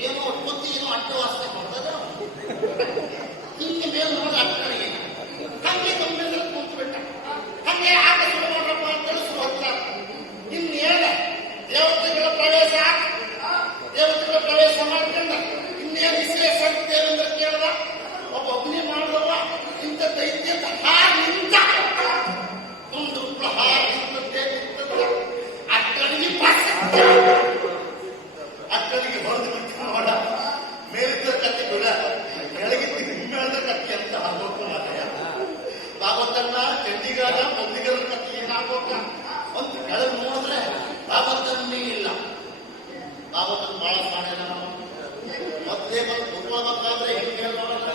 ಏನೋ ಉತ್ಪತ್ತಿ ಏನೋ ಅಡ್ಡ ವಾಸನೆ ಮಾಡ್ತದ ರಾವತನ್ನ ಚಂಡಿಗಾದ ಮಂದಿಗರ ಕಥೆ ಏನಾಗೋಕ ಒಂದು ಕೆಳಗೆ ನೋಡಿದ್ರೆ ರಾವತನ್ನೇ ಇಲ್ಲ. ರಾವತನ್ ಬಹಳ ಸಾಣೆನ ಮೊದಲೇ ಬಂದು ಕುತ್ಕೊಳ್ಬೇಕಾದ್ರೆ ಹೆಂಗೆ ನೋಡೋಣ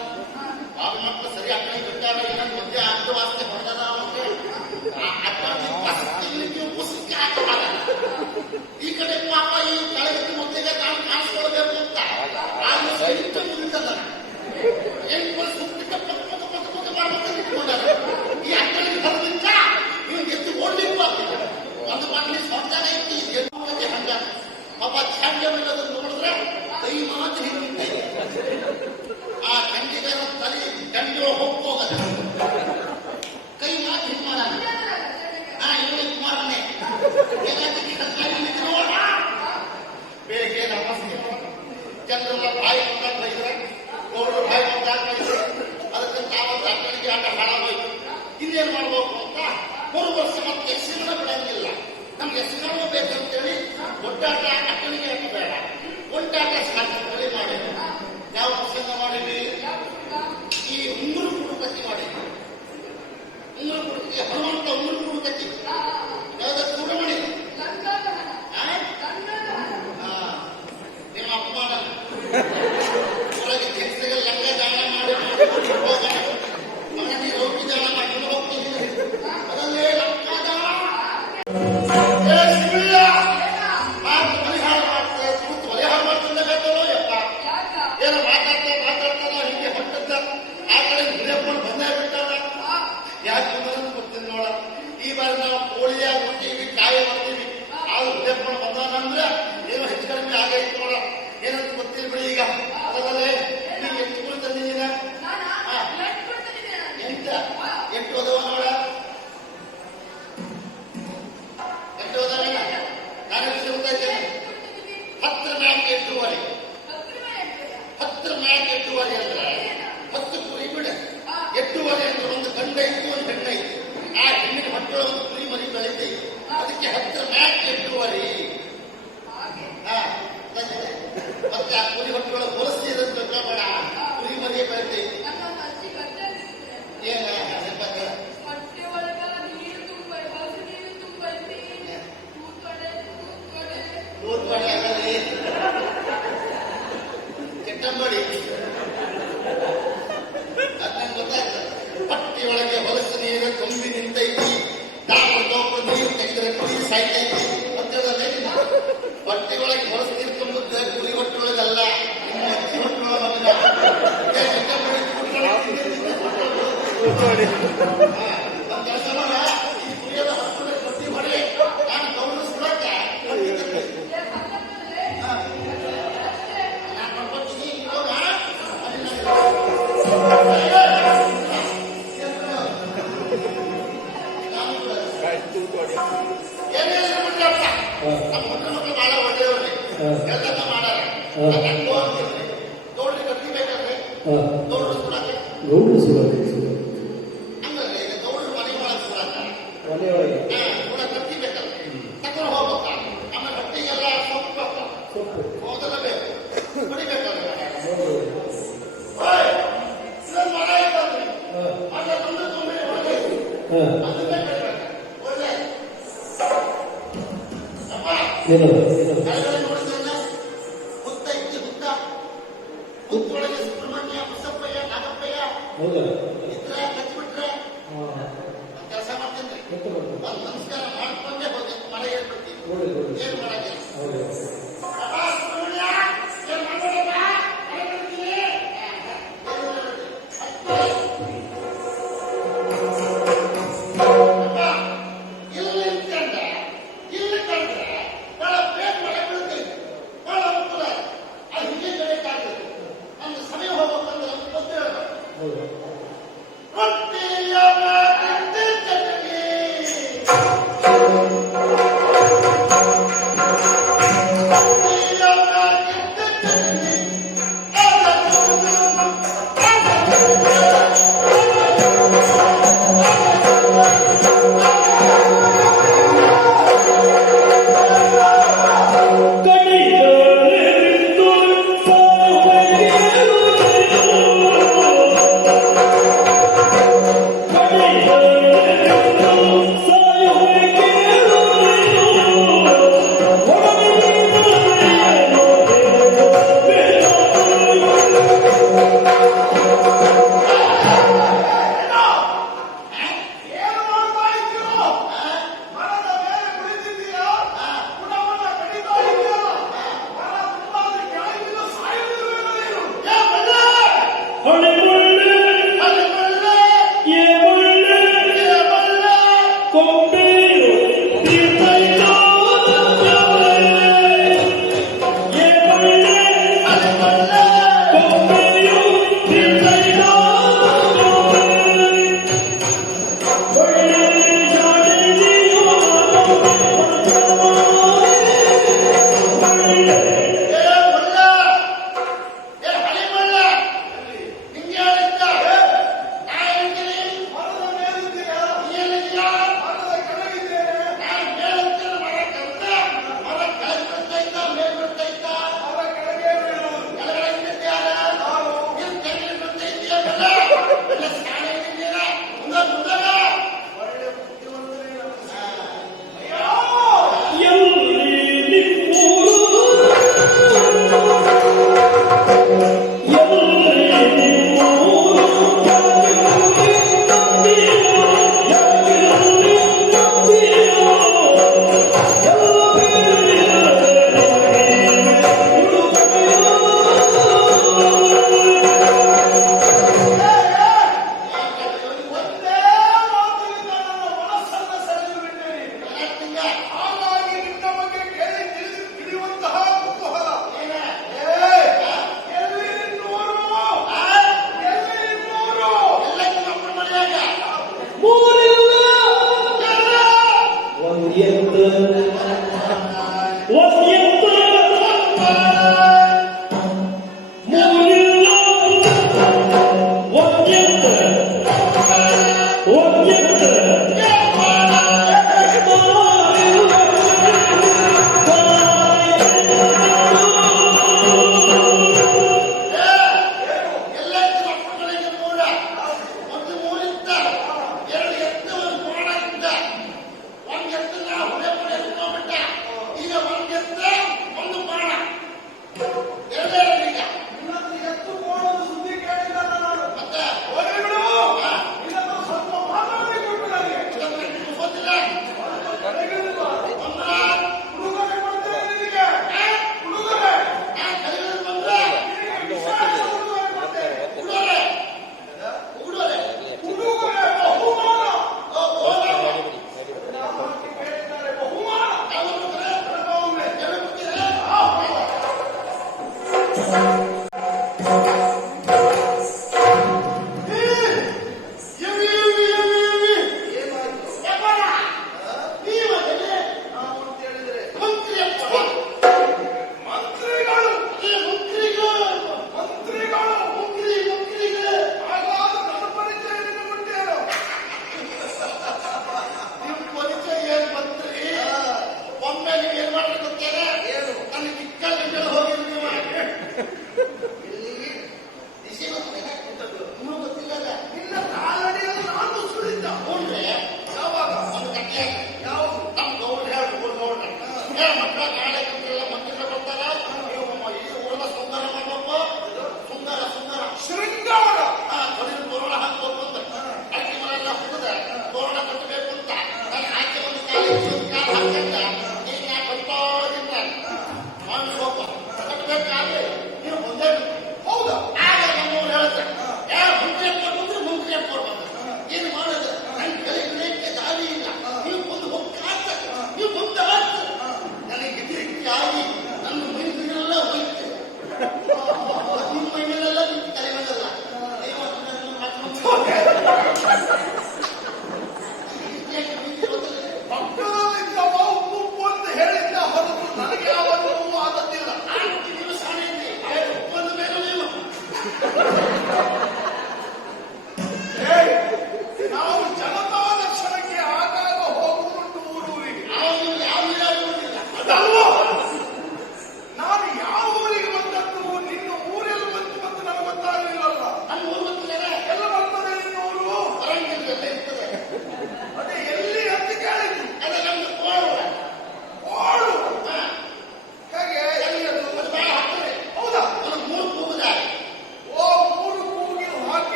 ಆಗ ಮಕ್ಕಳು ಸರಿ ಅಕ್ಕಳಿ ಬಿಟ್ಟಾಗ ಇಲ್ಲ ಮಧ್ಯೆ ಅರ್ಧ ವಾಸ್ತೆ ಹೊಡೆದ ಅವನಿಗೆ ಈ ಕಡೆ ಪಾಪ ಈ ಕೆಳಗಿನ ಮೊದಲಿಗೆ ತಾನು ಕಾಣಿಸ್ಕೊಳ್ಬೇಕು ಅಂತ ಈ ಅಕ್ಕಳಿಗೆ ಬರಲಿಲ್ಲ ನೀವು ಎದ್ದು ಓಡ್ಲಿಕ್ಕೂ ಆಗ್ತಿದೆ. ಒಂದು ಮಕ್ಕಳಿ ಸ್ವಂತ ಐತಿ ಹಂಗ ಪಾಪ ಚಾಂಡ್ಯ ಮಾಡೋದನ್ನು ನೋಡಿದ್ರೆ ಕೈ ಮಾತು ಹಿಂದೆ ಆ ಚಂಡಿಗರ ತಲೆ ದಂಡು ಹೋಗೋಗದ ಕೈ ಮಾತು ಹಿಂಗ್ ಮಾಡೋಣ. ಇವನೇ ಕುಮಾರನೇ ಬೆಳಿಗ್ಗೆ ನಮಸ್ತೆ ಜನರೆಲ್ಲ ಬಾಯಿ ಬಂದಾಗ ಬೈದ್ರೆ ಗೌಡರು ಬಾಯಿ ಬಂದಾಗ ಬೈದ್ರೆ ಅದಕ್ಕೆ ತಾವೊಂದು ಅಕ್ಕಳಿಗೆ ಆಟ ಹಾಳಾಗೋಯ್ತು. ಇನ್ನೇನ್ ಮಾಡ್ಬೇಕು ಅಂತ ಮೂರು ವರ್ಷ ಮತ್ತೆ ಸಿಗಣ ಬಿಡಂಗಿಲ್ಲ. ನಮ್ಗೆ ಸಿಗಣ ಬೇಕಂತೇಳಿ ಒಡ್ಡಾಟ ಅಕ್ಕಳಿಗೆ ಹಾಕಿ ಬೇಡ ಒಡ್ಡಾಟ ಸಾಧನೆ ಮಾಡಿದ್ವಿ. ಯಾವ ಪ್ರಸಂಗ ಮಾಡಿದ್ವಿ? ಈ ಉಂಗುರು ಕುಡು ಕತ್ತಿ ಮಾಡಿದ್ವಿ. ಉಂಗುರು ಕುಡುಕಿ ಹನುಮಂತ ಉಂಗುರು ಕುಡು ಕತ್ತಿ ಯಾವ್ದ ಸುಬ್ರಹ್ಮಣಿ ನಿಮ್ಮ ಅಪಮಾನ ಒಳಗೆ ಕೆಲಸಕ್ಕೆ ಲಂಗ ದಾನ ಮಾಡಿ ಹೋಗೋಣ ಮನೆ ರೋಗಿ ದಾನ ಮಾಡಿ ಹೋಗ್ತಿದ್ದೀನಿ ಅದಲ್ಲೇ ಲಂಕಾದಾನ ಪರಿಹಾರ ಮಾಡ್ತಾರೆ ಕೂತು ಪರಿಹಾರ ಮಾಡ್ತಿದ್ದಾಗತ್ತೋ ಯಪ್ಪ ಏನೋ ಮಾತಾಡ್ತಾರೋ ಹಿಂಗೆ ಹೊಟ್ಟದ್ದ ಆ ಕಡೆ ಹಿರಿಯಪ್ಪನ ಬಂದೇ ಬಿಟ್ಟಾರ. ಯಾಕೆ ಬಂದ ಗೊತ್ತಿಲ್ಲ ನೋಡ. ಈ ಬಾರಿ ನಾವು ಕೋಳಿಯಾಗಿ ಬರ್ತೀವಿ ಕಾಯಿ ಬರ್ತೀವಿ ಆಗ ಹಿರಿಯಪ್ಪನ ಬಂದಾನಂದ್ರೆ ಏನೋ ಹೆಚ್ಚು ಕಡಿಮೆ ಆಗೈತೆ ನೋಡ. ಏನಂತ ಗೊತ್ತಿಲ್ಲ ಬಿಡಿ. ಈಗ ಅದಲ್ಲೇ ನೀನು ಎಷ್ಟು ಕುಳಿ ತಂದಿದ್ದೀನ ಎಂಟು ಓದವ ನೋಡ ಎಂಟು ಓದವ ನಾನು ಗೊತ್ತಾಯ್ತೇನೆ. 10 ಮ್ಯಾಕ್ 8 10 ಮ್ಯಾಕ್ 8 ಅಂದ್ರೆ 10 ಕುರಿ ಬಿಡ 8 ಅಂದ್ರೆ ಒಂದು ಗಂಡ ಇತ್ತು ಒಂದು ಹೆಣ್ಣ ಇತ್ತು. ಆ ಹೆಣ್ಣಿನ ಮಕ್ಕಳು ಒಂದು ಕುರಿ ಮರಿ ಬೆಳೀತೈತಿ. ಅದಕ್ಕೆ 10 ಮ್ಯಾಕ್ 8 ಮತ್ತೆ ಆ ಕುರಿ ಮಕ್ಕಳು ಹೊಲಸಿ ಇರೋದು ಬೇಡ ಕುರಿ ಮರಿಯೇ ಬೆಳೀತೈತಿ. ಏನ ಕೆಟ್ಟಂಬಡಿ ಅದನ್ನ ಗೊತ್ತಾಯ್ತು. ಪಟ್ಟಿಯೊಳಗೆ ಹೊಲಸು ನೀರು ತುಂಬಿ ನಿಂತೈತಿ. ದೋಪ ನೀರು ತೆಗೆದರೆ ಕುರಿ ಸಾಯ್ತೈತಿ ಅಂತ ಪಟ್ಟಿಯೊಳಗೆ ಹೊಲಸು ನೀರು ತುಂಬುತ್ತೆ. ಕುರಿ ಹೊಟ್ಟೊಳಗಲ್ಲ ನಿಮ್ಮ ಅಜ್ಜಿ ಹೊಟ್ಟೊಳಗ ಕೆಲಸ ಮಾಡ. ಈ ಕುರಿಯದ ಹೊಟ್ಟೊಳಗೆ ಪಟ್ಟಿ ಮಾಡಿ ನಾನು ಗೌರವಿಸ್ಕೊಳಕ್ಕೆ ಮಕ್ಕಳು ಬಹಳ ಒಳ್ಳೆಯವ್ರಿ ಎಲ್ಲ ಮಾಡಾರ. ಗೌಡ್ರಿ ಕಟ್ಟಿ ಬೇಕಾದ್ರೆ ಗೌಡ್ರು ಸುಡಕ್ಕೆ ಹಂಗಲ್ಲ. ಈಗ ಗೌಡ್ರು ಮನೆ ಒಳಗೆ ಸುಡಕ್ಕ ಕೂಡ ಕಟ್ಟಿ ಬೇಕಲ್ಲ ತಕೊಂಡು ಹೋಗ್ಬೇಕ. ಆಮೇಲೆ ಹೊಟ್ಟೆಗೆಲ್ಲ ಸೊಪ್ಪು ಹೋಗಲೇಬೇಕು ಕುಡಿಬೇಕಲ್ಲ. ಮರ ಇರ್ತದ್ರಿ ಹುತ್ತ ಇತ್ತು. ಹುತ್ತೊಳಗೆ ಸುಬ್ರಹ್ಮಣ್ಯ ಬಸಪ್ಪಯ್ಯ ನಾಗಪ್ಪಯ್ಯ ಇದ್ರೆ ಕಚ್ಚಿಬಿಟ್ರೆ ಕೆಲಸ ಮಾಡ್ತೀನಿ. ಒಂದು ನಮಸ್ಕಾರ ಮಾಡ್ಕೊಂಡೇ ಹೋಗಿ ಮಳೆ ಏರ್ಬಿಡ್ತೀವಿ. ಏನ್ ಮಾಡಕ್ಕೆ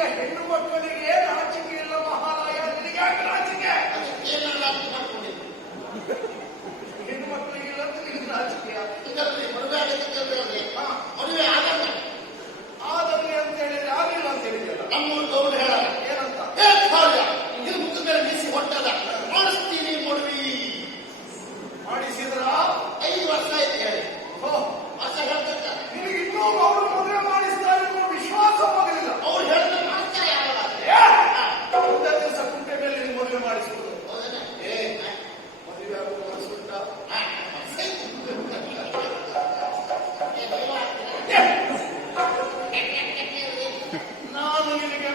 ಈಗ ಹೆಣ್ಣು ಮಕ್ಕಳಿಗೆ ನಾಚಿಕೆ ಇಲ್ಲ ಮಹಾರಾಯ, ನಿನಗೆ ಯಾಕೆ ನಾಚಿಕೆ? ಅದಕ್ಕೇನೆಲ್ಲ ಅರ್ಥ ಮಾಡ್ಕೊಂಡಿದ್ದು ಹೆಣ್ಣು ಮಕ್ಕಳಿಗಿಲ್ಲ ಅಂತ ನಿನಗೆ ನಾಚಿಕೆಯ? ಇದರಲ್ಲಿ ಮದುವೆ ಆಗಲಿಕ್ಕೆ ಮದುವೆ ಆಗಲ್ಲ ಆದಲ್ಲಿ ಅಂತ ಹೇಳಿದ್ರೆ ಆಗಿಲ್ಲ ಅಂತ ಹೇಳಿದ್ಯಲ್ಲ. ನಮ್ಮೂರು ಗೌಡ ಹೇಳ ಏನಂತ? ಇದು ಮುಖ ಮೇಲೆ ಬೀಸಿ ಹೊಟ್ಟದ ಮಾಡಿಸ್ತೀನಿ ಮದುವೆ ಮಾಡಿಸಿದ್ರ 5 ವರ್ಷ ಆಯ್ತು ಹೇಳಿ ವರ್ಷ ಹೇಳ್ತಿರ್ತಾರೆ. ನಿನಗೆ ಇನ್ನೂ ಅವರು ಮದುವೆ ಮಾಡಿಸ್ತಾರೆ ಅನ್ನೋ ವಿಶ್ವಾಸ ಹೋಗಲಿಲ್ಲ. ಅವ್ರು ಹೇಳಿದ್ರೆ ಮಾಡ್ತಾರೆ ಯಾವಾಗ ಒಂದೇ ದಿವಸ ಕುಂಟೆ ಮೇಲೆ ನಿನಗೆ ಮದುವೆ ಮಾಡಿಸುವುದು. ಏ ಮದುವೆ ಆಗುವುದು ಮಾಡಿಸುತ್ತಾ? ನಾನು ನಿನಗೆ